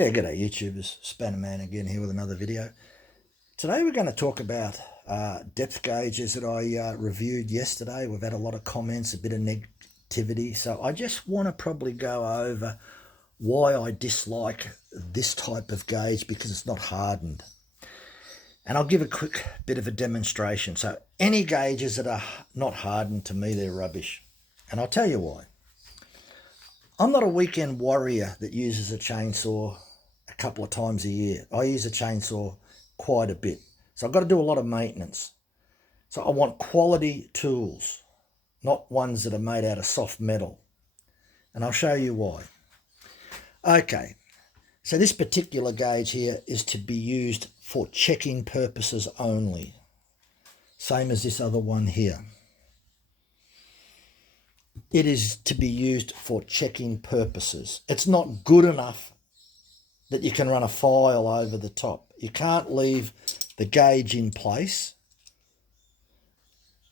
Yeah, g'day YouTubers, Spanner Man again here with another video. Today we're going to talk about depth gauges that I reviewed yesterday. We've had a lot of comments, a bit of negativity, so I just want to probably go over why I dislike this type of gauge because it's not hardened. And I'll give a quick bit of a demonstration. So any gauges that are not hardened, to me, they're rubbish. And I'll tell you why. I'm not a weekend warrior that uses a chainsaw a couple of times a year. I use a chainsaw quite a bit. So I've got to do a lot of maintenance. So I want quality tools, not ones that are made out of soft metal. And I'll show you why. Okay, so this particular gauge here is to be used for checking purposes only. Same as this other one here. It is to be used for checking purposes. It's not good enough that you can run a file over the top. You can't leave the gauge in place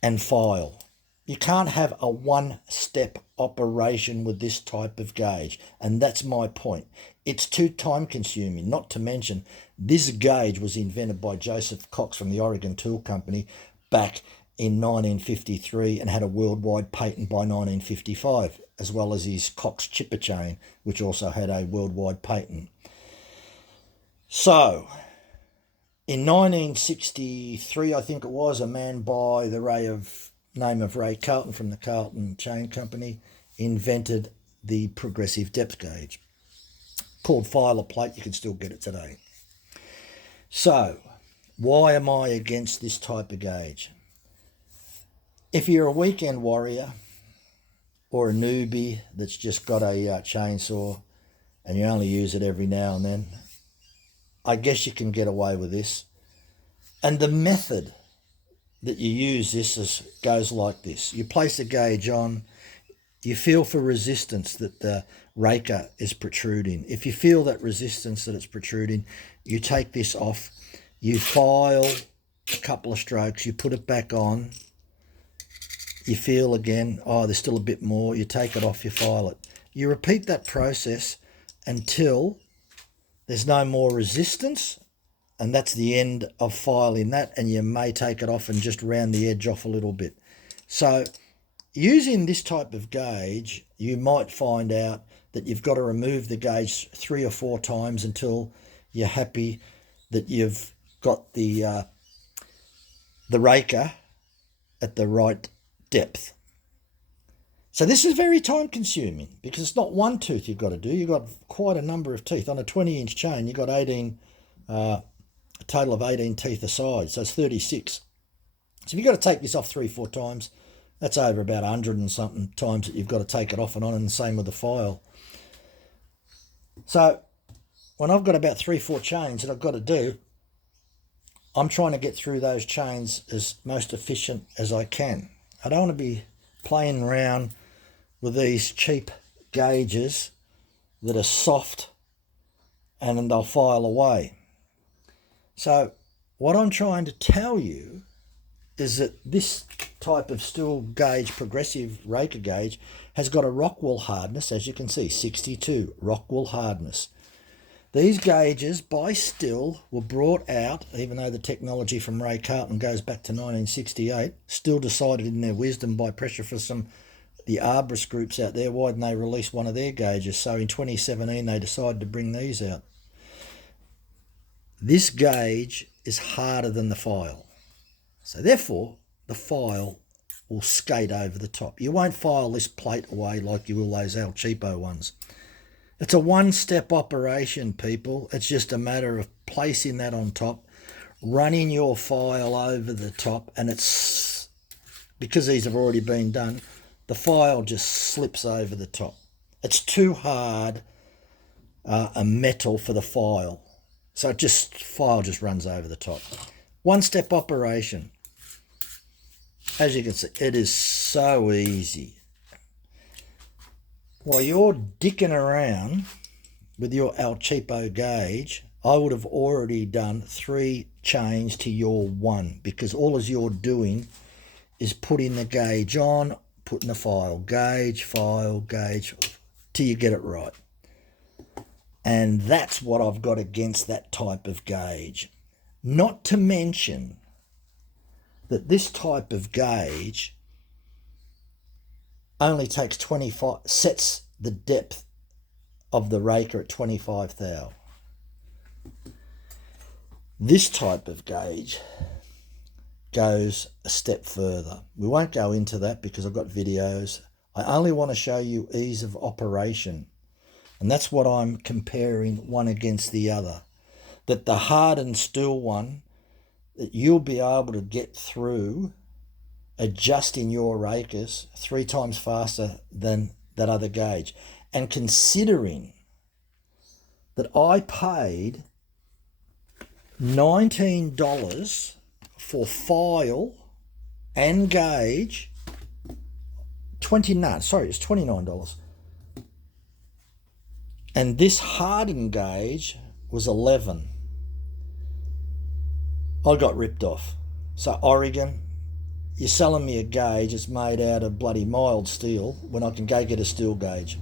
and file. You can't have a one-step operation with this type of gauge, and that's my point. It's too time-consuming, not to mention this gauge was invented by Joseph Cox from the Oregon Tool Company back in 1953 and had a worldwide patent by 1955, as well as his Cox chipper chain, which also had a worldwide patent. So, in 1963, I think it was, a man by the name of Ray Carlton from the Carlton Chain Company invented the progressive depth gauge, called filer plate. You can still get it today. So, why am I against this type of gauge? If you're a weekend warrior or a newbie that's just got a chainsaw and you only use it every now and then, I guess you can get away with this. And the method that you use this goes like this. You place the gauge on, you feel for resistance that the raker is protruding. If you feel that resistance that it's protruding, you take this off, you file a couple of strokes, you put it back on, you feel again, oh, there's still a bit more, you take it off, you file it. You repeat that process until there's no more resistance, and that's the end of filing that, and you may take it off and just round the edge off a little bit. So using this type of gauge, you might find out that you've got to remove the gauge 3 or 4 times until you're happy that you've got the raker at the right depth. So this is very time consuming because it's not one tooth you've got to do. You've got quite a number of teeth. On a 20-inch chain, you've got a total of 18 teeth a side, so it's 36. So if you've got to take this off 3-4 times, that's over about 100 and something times that you've got to take it off and on, and the same with the file. So when I've got about 3-4 chains that I've got to do, I'm trying to get through those chains as most efficient as I can. I don't want to be playing around with these cheap gauges that are soft and then they'll file away. So what I'm trying to tell you is that this type of Stihl gauge, progressive raker gauge, has got a rock wool hardness, as you can see, 62 rock wool hardness. These gauges by Stihl were brought out, even though the technology from Ray Carlton goes back to 1968, Stihl decided in their wisdom, by pressure for the arborist groups out there, why didn't they release one of their gauges? So in 2017 they decided to bring these out. This gauge is harder than the file. So therefore the file will skate over the top. You won't file this plate away like you will those El Cheapo ones. It's a one-step operation, people. It's just a matter of placing that on top, running your file over the top, and it's, because these have already been done, the file just slips over the top. It's too hard a metal for the file. So file just runs over the top. One-step operation. As you can see, it is so easy. While you're dicking around with your El Cheapo gauge, I would have already done 3 chains to your 1, because all you're doing is putting the gauge on, putting the file, gauge, till you get it right. And that's what I've got against that type of gauge. Not to mention that this type of gauge only takes 25, sets the depth of the raker at 25 thou. This type of gauge goes a step further. We won't go into that because I've got videos. I only want to show you ease of operation. And that's what I'm comparing one against the other. That the hardened Stihl one, that you'll be able to get through adjusting your rakers 3 times faster than that other gauge. And considering that I paid $19 for file and gauge, it's $29. And this hardened gauge was $11. I got ripped off. So Oregon, you're selling me a gauge that's made out of bloody mild steel when I can go get a steel gauge.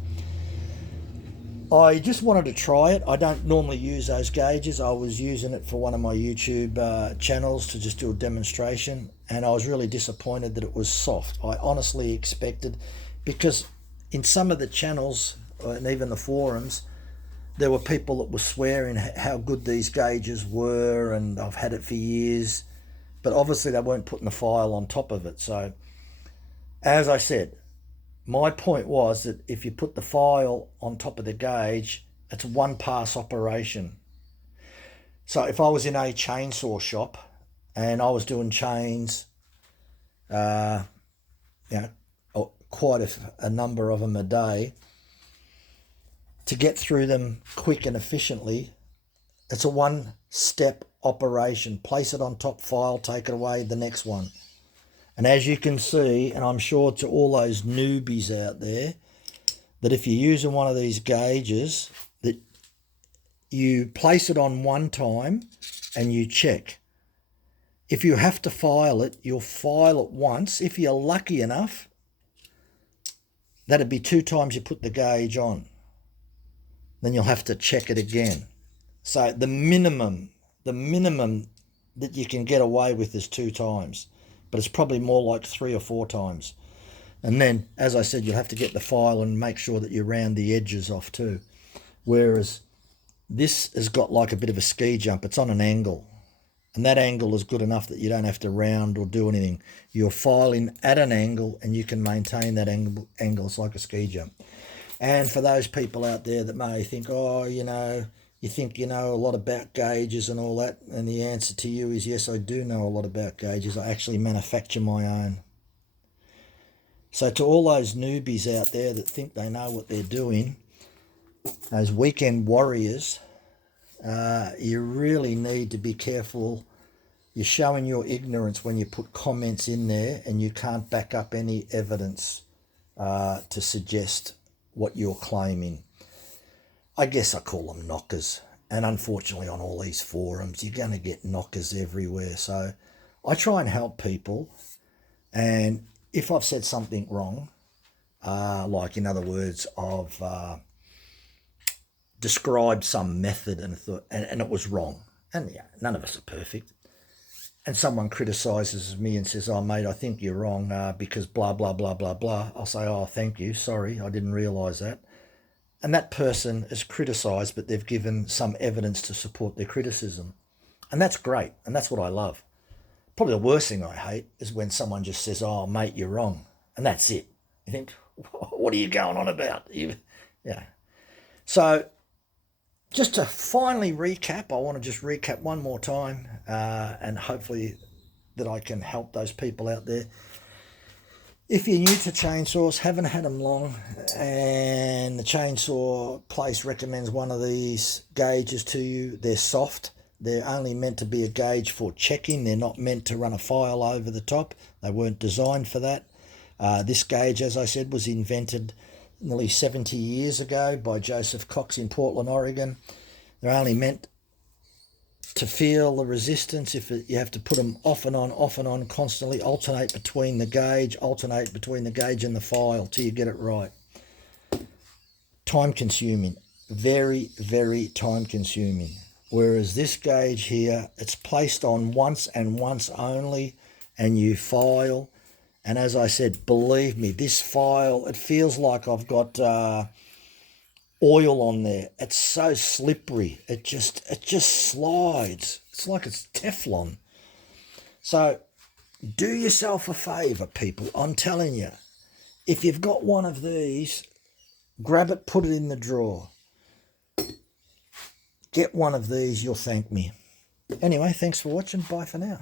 I just wanted to try it. I don't normally use those gauges. I was using it for one of my YouTube channels to just do a demonstration, and I was really disappointed that it was soft. I honestly expected, because in some of the channels and even the forums, there were people that were swearing how good these gauges were, and I've had it for years, but obviously they weren't putting the file on top of it. So as I said, my point was that if you put the file on top of the gauge, it's a one pass operation. So if I was in a chainsaw shop and I was doing chains, quite a number of them a day, to get through them quick and efficiently, it's a one step operation. Place it on top, file, take it away, the next one. And as you can see, and I'm sure to all those newbies out there, that if you're using one of these gauges, that you place it on one time and you check. If you have to file it, you'll file it once. If you're lucky enough, that'd be 2 times you put the gauge on. Then you'll have to check it again. So the minimum that you can get away with is 2 times. But it's probably more like 3 or 4 times. And then, as I said, you'll have to get the file and make sure that you round the edges off too. Whereas this has got like a bit of a ski jump. It's on an angle. And that angle is good enough that you don't have to round or do anything. You're filing at an angle and you can maintain that angle. It's like a ski jump. And for those people out there that may think, you think you know a lot about gauges and all that, and the answer to you is yes, I do know a lot about gauges. I actually manufacture my own. So to all those newbies out there that think they know what they're doing, those weekend warriors, you really need to be careful. You're showing your ignorance when you put comments in there and you can't back up any evidence to suggest what you're claiming. I guess I call them knockers. And unfortunately on all these forums, you're going to get knockers everywhere. So I try and help people. And if I've said something wrong, like in other words, I've described some method and thought, and it was wrong. And yeah, none of us are perfect. And someone criticises me and says, oh, mate, I think you're wrong because blah, blah, blah, blah, blah. I'll say, oh, thank you. Sorry, I didn't realise that. And that person is criticised, but they've given some evidence to support their criticism. And that's great. And that's what I love. Probably the worst thing I hate is when someone just says, oh, mate, you're wrong. And that's it. You think, what are you going on about? Yeah. So just to finally recap, I want to just recap one more time and hopefully that I can help those people out there. If you're new to chainsaws, haven't had them long, and the chainsaw place recommends one of these gauges to you, they're soft. They're only meant to be a gauge for checking. They're not meant to run a file over the top. They weren't designed for that. This gauge, as I said, was invented nearly 70 years ago by Joseph Cox in Portland, Oregon. They're only meant to feel the resistance. If you have to put them off and on constantly, alternate between the gauge and the file till you get it right. Time consuming. very, very time consuming. Whereas this gauge here, it's placed on once and once only, and you file. And as I said, believe me, this file, it feels like I've got oil on there. It's so slippery. It just slides. It's like it's Teflon. So do yourself a favour, people. I'm telling you, if you've got one of these, grab it, put it in the drawer. Get one of these, you'll thank me. Anyway, thanks for watching. Bye for now.